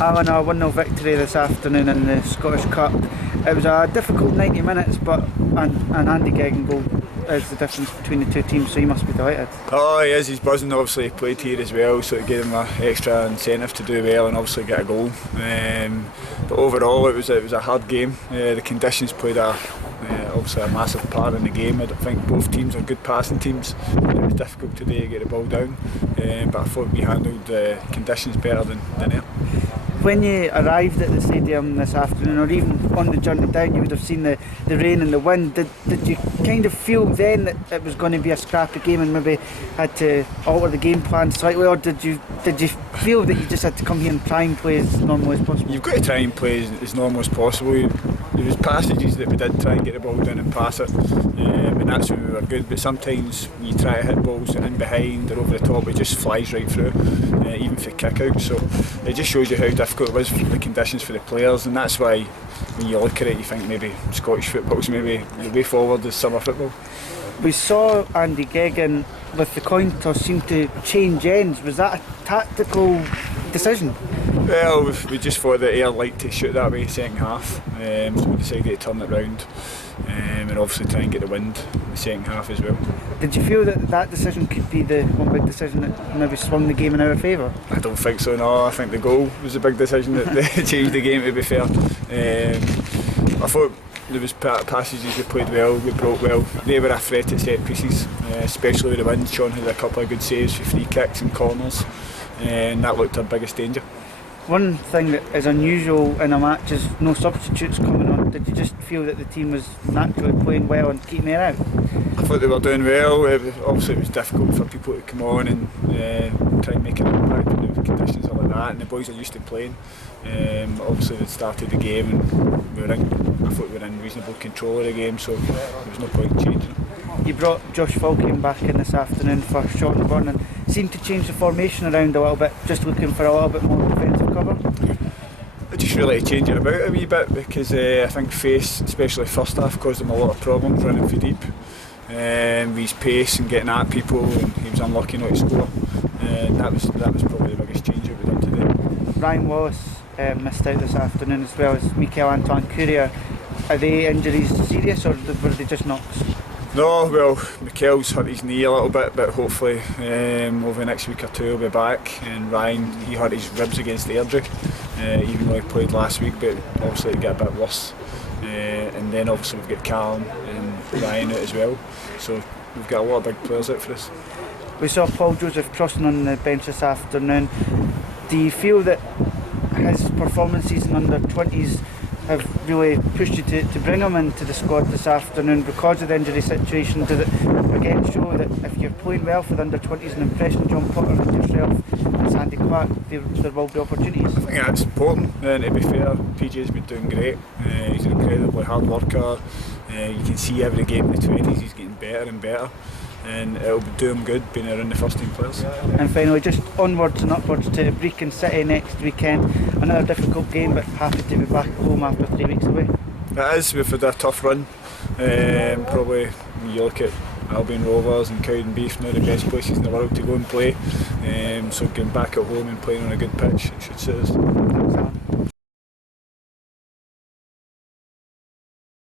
Allan, a 1-0 victory this afternoon in the Scottish Cup. It was a difficult 90 minutes, but an Andy Geoghegan goal is the difference between the two teams, so he must be delighted. Oh, he is. He's buzzing. Obviously, he played here as well, so it gave him an extra incentive to do well and obviously get a goal. But overall, it was a hard game. The conditions played obviously a massive part in the game. I don't think both teams are good passing teams. It was difficult today to get the ball down, but I thought we handled the conditions better than it. When you arrived at the stadium this afternoon, or even on the journey down, you would have seen the rain and the wind. Did you kind of feel then that it was going to be a scrappy game and maybe had to alter the game plan slightly, or did you feel that you just had to come here and try and play as normal as possible? You've got to try and play as normal as possible. There was passages that we did try and get the ball down and pass it, and that's when we were good. But sometimes when you try to hit balls in behind or over the top, it just flies right through, even for kick out. So it just shows you how difficult it was for the conditions for the players, and that's why when you look at it, you think maybe Scottish football's maybe the way forward is summer football. We saw Andy Geoghegan with the coin toss seem to change ends. Was that a tactical decision? Well, we just thought that Ayr liked to shoot that way second half, so we decided to turn it round and obviously try and get the wind in the second half as well. Did you feel that decision could be the one big decision that maybe swung the game in our favour? I don't think so, no. I think the goal was a big decision that changed the game, to be fair. I thought there was passages we played well, we broke well. They were a threat at set pieces, especially with the wind. Sean had a couple of good saves for free kicks and corners, and that looked our biggest danger. One thing that is unusual in a match is no substitutes coming on. Did you just feel that the team was naturally playing well and keeping it out? I thought they were doing well. Obviously it was difficult for people to come on and try and make an impact when the conditions are like that, and the boys are used to playing. Obviously they started the game and I thought we were in reasonable control of the game, so there was no point in changing it. You brought Josh Falkin back in this afternoon for shot and burn and seemed to change the formation around a little bit, just looking for a little bit more defensive cover. I just really change it about a wee bit because I think Face, especially first half, caused him a lot of problems running for deep. With his pace and getting at people, and he was unlucky not to score. That was probably the biggest change that we've done today. Ryan Wallace missed out this afternoon, as well as Mikel Antoine Courier. Are they injuries serious, or were they just knocks? No, well, Mikel's hurt his knee a little bit, but hopefully over the next week or two he'll be back. And Ryan, he hurt his ribs against Airdrie, even though he played last week, but obviously it got a bit worse. And then obviously we've got Callum and Ryan out as well, so we've got a lot of big players out for us. We saw Paul Joseph Trustin on the bench this afternoon. Do you feel that his performances in under-20s have really pushed you to bring him into the squad this afternoon because of the injury situation? Does it again show that if you're playing well for the under-20s and impressing John Potter and yourself and Sandy Clark, there will be opportunities? I think that's important, and to be fair, PJ's been doing great. He's an incredibly hard worker. You can see every game in the 20s he's getting better and better, and it'll do him good being around the first team players. And finally, just onwards and upwards to Brecon City next weekend. Another difficult game, but happy to be back at home after 3 weeks away. It is. We've had a tough run. Probably when you look at Albion Rovers and Cowdenbeath, now the best places in the world to go and play. So getting back at home and playing on a good pitch, it should suit us. Thanks, Allan.